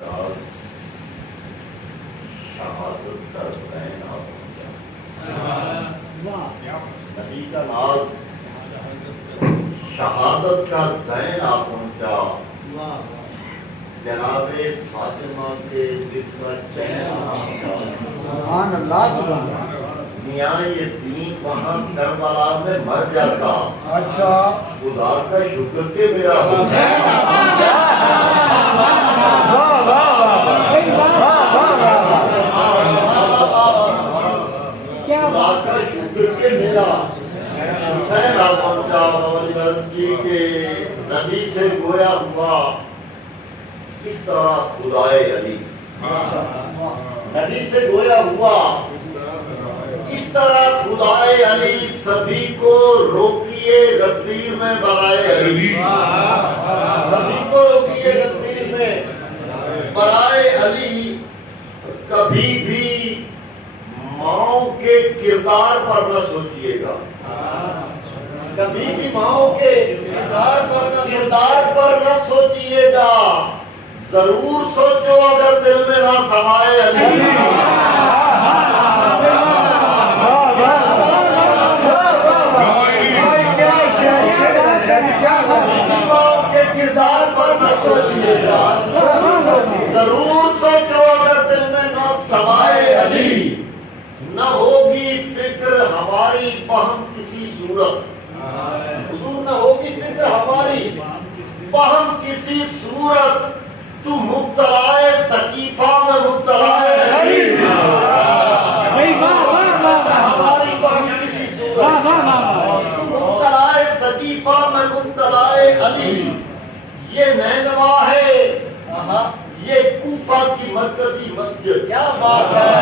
شہادت کا زین آ پہنچا، نبی کا ناز شہادت کا زین آ پہنچا، جناب فاطمہ کے دل کا چین آ پہنچا۔ سبحان اللہ سبحان اللہ۔ میاں یہ دین وہاں کربلا میں مر جاتا، اچھا خدا کا شکر کہ میرا حسین خدا کا شکر کہ میرا حسین آ پہنچا۔ عرض کی کہ نبی سے گویا ہوا اس طرح خدائے علی، نبی سے گویا ہوا اس طرح خدائے علی، سبھی کو روکیے غدیر میں برائے علی، سبھی کو روکیے غدیر میں برائے علی۔ کبھی بھی ماؤں کے کردار پر نہ سوچئے گا، کبھی بھی ماؤں کے کردار پر نہ سوچئے گا، ضرور سوچو اگر دل میں نہ سمائے علی۔ ماؤں کے کردار پر نہ سوچئے گا، ضرور سوچو اگر دل میں نہ سمائے علی۔ نہ ہوگی فکر ہماری بہم کسی صورت، حضور نہ ہوگی فکر ہماری بہم کسی صورت، تو مبتلائے ثقیفہ میں مبتلائے علی، ہماری بہم کسی صورت، تو مبتلائے ثقیفہ میں مبتلائے علی۔ یہ نینوا ہے یہ کوفہ کی مرکزی مسجد، کیا بات ہے،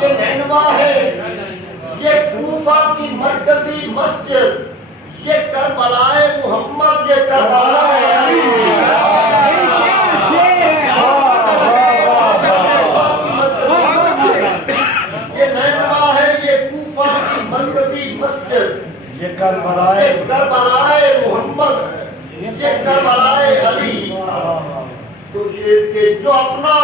یہ نینوا ہے یہ کوفہ کی مرکزی مسجد، یہ کربلائے محمد، یہ کربلائے علی۔ یہ نینوا ہے یہ کوفہ کی مرکزی مسجد، یہ کربلائے محمد، یہ کربلائے علی۔ تو یہ کہ جو اپنا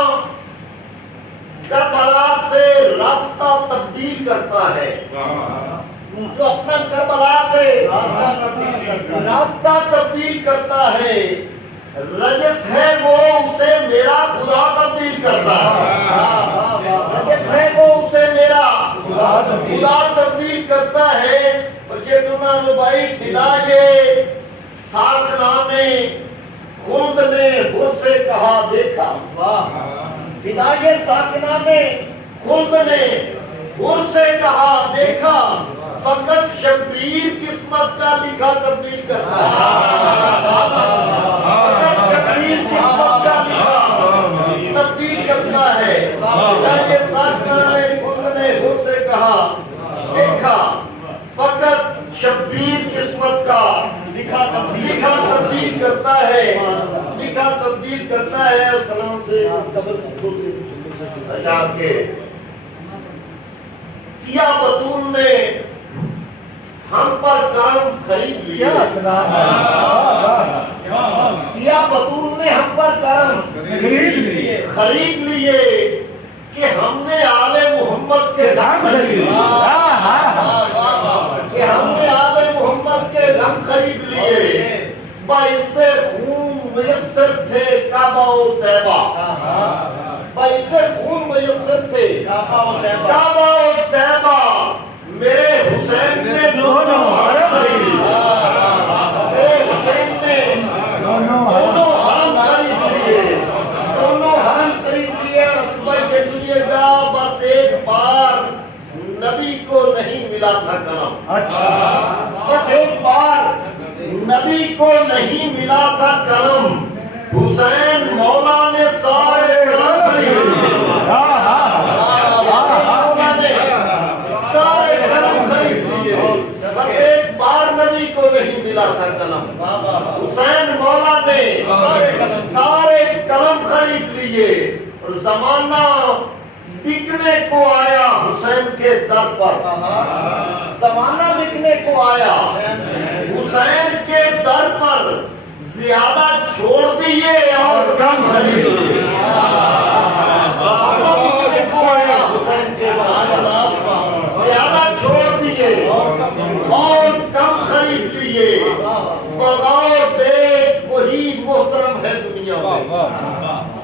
کربلا سے راستہ تبدیل کرتا ہے، جو اپنا کربلا سے راستہ تبدیل کرتا ہے، رجس ہے وہ اسے میرا خدا تبدیل کرتا ہے، رجس ہے وہ اسے میرا خدا تبدیل کرتا ہے۔ اور یہ سنا بھائی فدا یہ ساکنان خلد نے حر سے کہا دیکھا، فدا یہ ساکنان خلد نے حر سے کہا دیکھا، فقط شبیر قسمت کا لکھا تبدیل کرتا ہے، فقط شبیر قسمت کا لکھا تبدیل کرتا ہے۔ فدا یہ ساکنان خلد نے حر سے کہا دیکھا، فقط شبیر قسمت کا لکھا تبدیل کرتا ہے، لکھا تبدیل کرتا ہے۔ اور سلام سے قبل اشعار کے کیا بطول نے ہم پر کرم خرید لیا، کیا بطول نے ہم پر کرم خرید لیے کہ ہم نے آل محمد کے غم خرید لیے، کہ ہم نے آل محمد کے غم خرید لیے۔ باعث خون میسر تھے کعبہ و طیبہ، باعث خون میسر تھے کعبہ و طیبہ، میرے حسین نے دونوں حرم خرید لیے، میرے حسین نے دونوں حرم خرید لیے، دونوں حرم خرید لیے۔ بھائی دیکھیے گا بس ایک بار نبی کو نہیں ملا تھا کرم، بس ایک بار نبی کو نہیں ملا تھا کرم، حسین مولا نے سارے کرم خرید لیے، مولا نے سارے کرم خرید لیے، بس ایک بار نبی کو نہیں ملا تھا کرم، حسین مولا نے سارے کرم خرید لیے۔ اور زمانہ بکنے کو آیا حسین کے در پر، زمانہ بکنے کو آیا حسین کے در پر، زیادہ چھوڑ دیے اور کم خرید لیے۔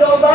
14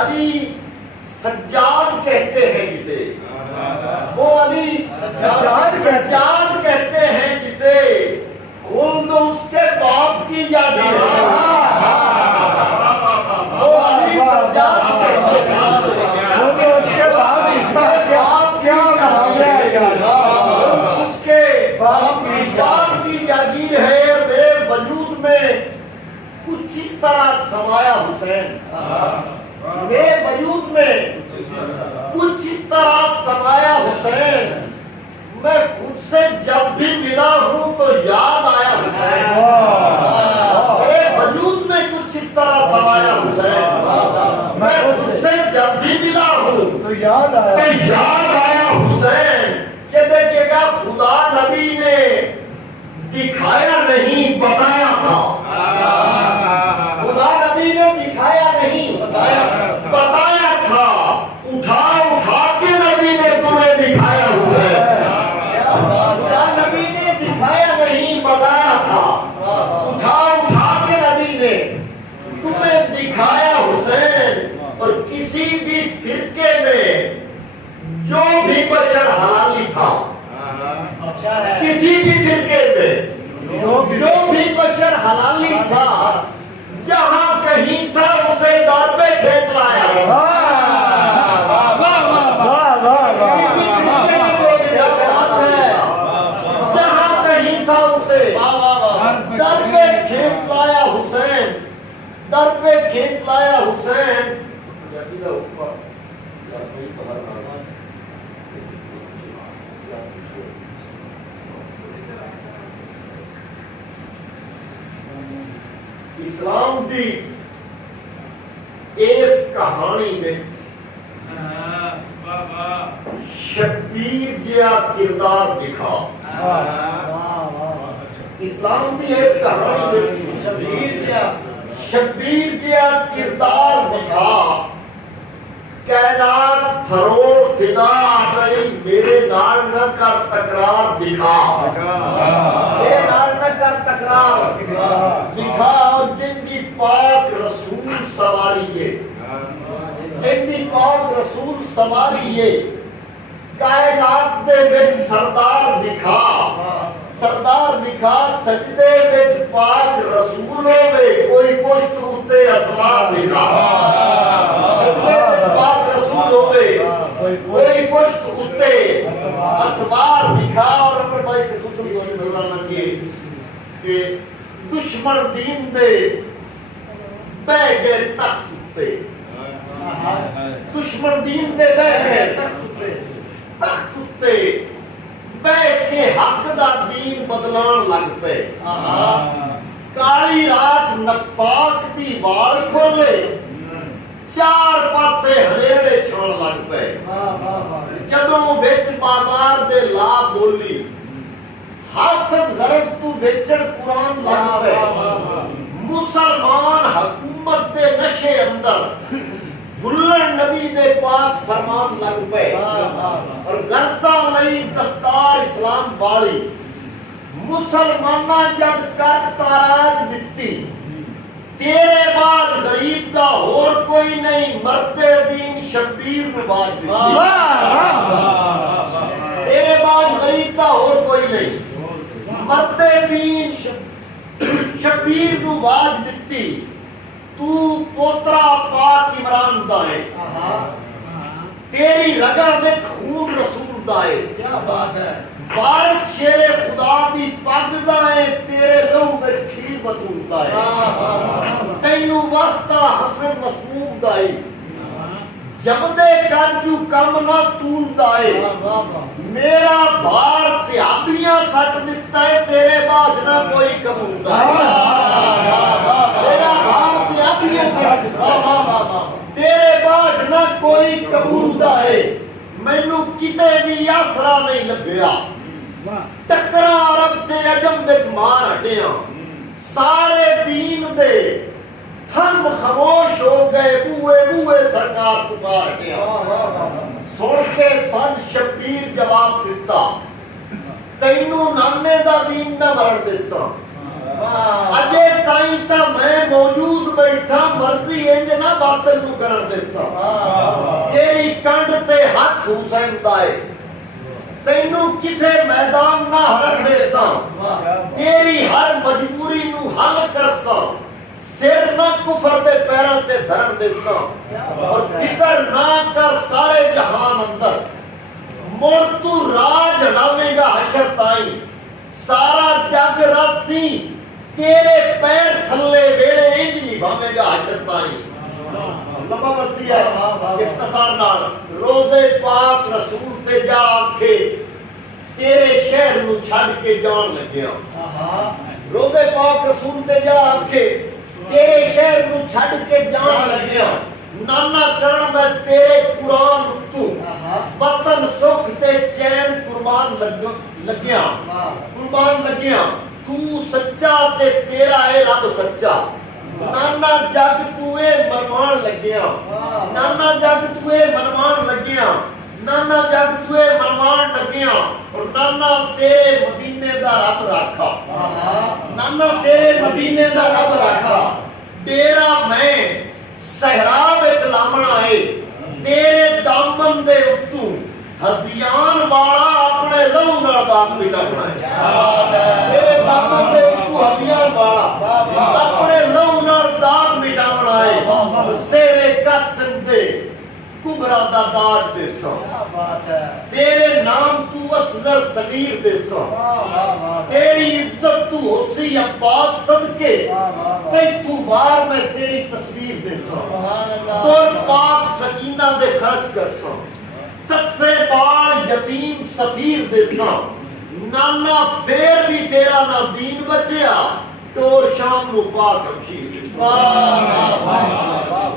علی سجاد کہتے ہیں جسے، وہ علی سجاد کہتے ہیں جسے، خلد اس کے باپ کی یادی ہے، وہ علی سجاد کہتے ہیں جسے، اس کے بعد کیا اس کے باپ کی جاگیر ہے۔ میرے وجود میں کچھ اس طرح سمایا حسین، میرے وجود میں کچھ اس طرح سمایا حسین، میں خود سے جب بھی ملا ہوں تو یاد آیا حسین، میرے وجود میں کچھ اس طرح سمایا حسین، میں خود سے جب بھی ملا ہوں تو یاد آیا حسین، کہ دیکھیے گا خدا نبی نے دکھایا نہیں بتایا تھا، خدا نبی نے دکھایا نہیں بتایا تھا، اٹھا کے نبی نے تمہیں دکھایا حسین، خدا نبی نے دکھایا نہیں بتایا تھا، اٹھا کے نبی نے تمہیں دکھایا حسین۔ اور کسی بھی فرقے میں جو بھی بشر حلالی تھا، کسی بھی فرقے میں جو بھی بشر حلالی تھا، جہاں کہیں تھا اسے در پہ کھینچ لایا، جہاں کہیں تھا اسے در پہ کھینچ لایا حسین، در پہ کھینچ لایا حسین۔ اسلام دی اس کہانی میں شبیر جیا کردار دکھا، اسلام دی اس کہانی میں شبیر جیا کردار دکھا، کائنات فروغ فدا آئی میرے نال نہ کر تکرار دکھا، میرے نال نہ کر تکرار دکھا، جن دی پاک رسول سواریے، جن دی پاک رسول سواریے، کائنات دے وچ سردار دکھا، سردار دکھا، سجدے وچ پاک رسول ہوئے، کوئی پشت اتے اسوار دکھا، سجدے وچ پاک رسول ہوئے، کوئی پشت اتے اسوار دکھا۔ اور اپنے بھائی کے خصوصی ہوئی ملنا کیے کہ دشمن دین دے بہ گئے تخت اتے، دشمن دین دے بہ گئے تخت اتے، بیٹھ کے حق دا دین بدلان لگ پے، کالی رات نفاق دی وال کھولے، چار پاسے ہنیرے چھوڑ لگ پے، جدوں وچ بازار دے لا بولی، حافظ غرض تو وچڑ قرآن لگ پے، مسلمان حکومت دے نشے اندر بھلن نبی دے پاک فرمان لگ پے، اور غرضہ لئی دستار اسلام والی، مسلمانہ جد کر تاراج دتی، تیرے بعد غریب دا اور کوئی نہیں، مرد دین شبیر نواز دتی، تیرے بعد غریب دا اور کوئی نہیں، مرد دین شبیر نواز دتی، تو پوترا پاک عمران دائے، تیری رگا وچ خون رسول دائے، وارث شیر خدا دی پگ دائے، تیرے لہو وچ کھیر بطول دائے، تینو واسطہ حسن مسموم دائے، جب دے کر جو کم نہ تون دائے، میرا بار سیابیاں سٹ دیتا ہے، تیرے بعد نہ کوئی قبول دائے، میرا بار سیابیاں سٹ دیتا ہے، تیرے بعد نہ کوئی قبول دائے، مینو کتے بھی آسرا نہیں لبیا، ٹکرا عرب تے عجم وچ مار ہٹیاں، سارے دین دے تھم خاموش ہو گئے، بوئے بوئے سرکار پکار گیا، سن کے سن شبیر جواب دیتا، تینوں نانے دا دین نہ مرن دیسا، اجے تائیں تا میں موجود بیٹھا مرضی انج نہ باطل نو کرن دیسا تیری کنڈ تے ہاتھ حسین دائے تینوں کسے میدان نہ ہرن دیسا تیری ہر مجبوری نو حل کرسا سر نہ کفر دے پیروں تے دھرن دیسا اور فکر نہ کر سارے جہان اندر مڑ تو راج ہڑاویں گا حشر تائیں سارا جگ راسی تیرے پیر تھلے ویڑے انج نبھاویں گا حشر تائیں لمبا مرسی ہے اختصار نال روزے پاک رسول تے جا آکھے تیرے شہر نو چھڑ کے جان لگیا روزے پاک رسول تے جا آکھے تیرے شہر نو چھڑ کے جان لگیا نانا کرن دا تیرے قرآن تو وطن سکھ تے چین قربان لگیا قربان لگیا تو سچا تے تیرا اے رب سچا نانا جگ توے مرمان لگیا نانا جگ توے مرمان لگیا نانا جگ توے مرمان لگیا اور نانا تیرے مدینے دا رب رکھا نانا تیرے مدینے دا رب رکھا ڈیرا میں صحرا وچ لامنا ہے تیرے دامن دے اتوں ہزیان والا اپنے لہو نال داغ مٹاونا ہے تیرے دامن دے اتوں ہزیان والا اپنے لہو نال داغ مٹاونا ہے سیرے قسم دے کبرا دا داج دے سو تیرے نام تو اصغر صغیر دے سو تیری عزت تو حسی عباس صدقے کئی تو بار میں تیری تصویر دے سو دور پاک سکینہ دے خرچ کر سو تسے بار یتیم سفیر دے سو نانا پھر بھی تیرا نہ دین بچیا ٹور شام نو پاک ہمشیر دے سو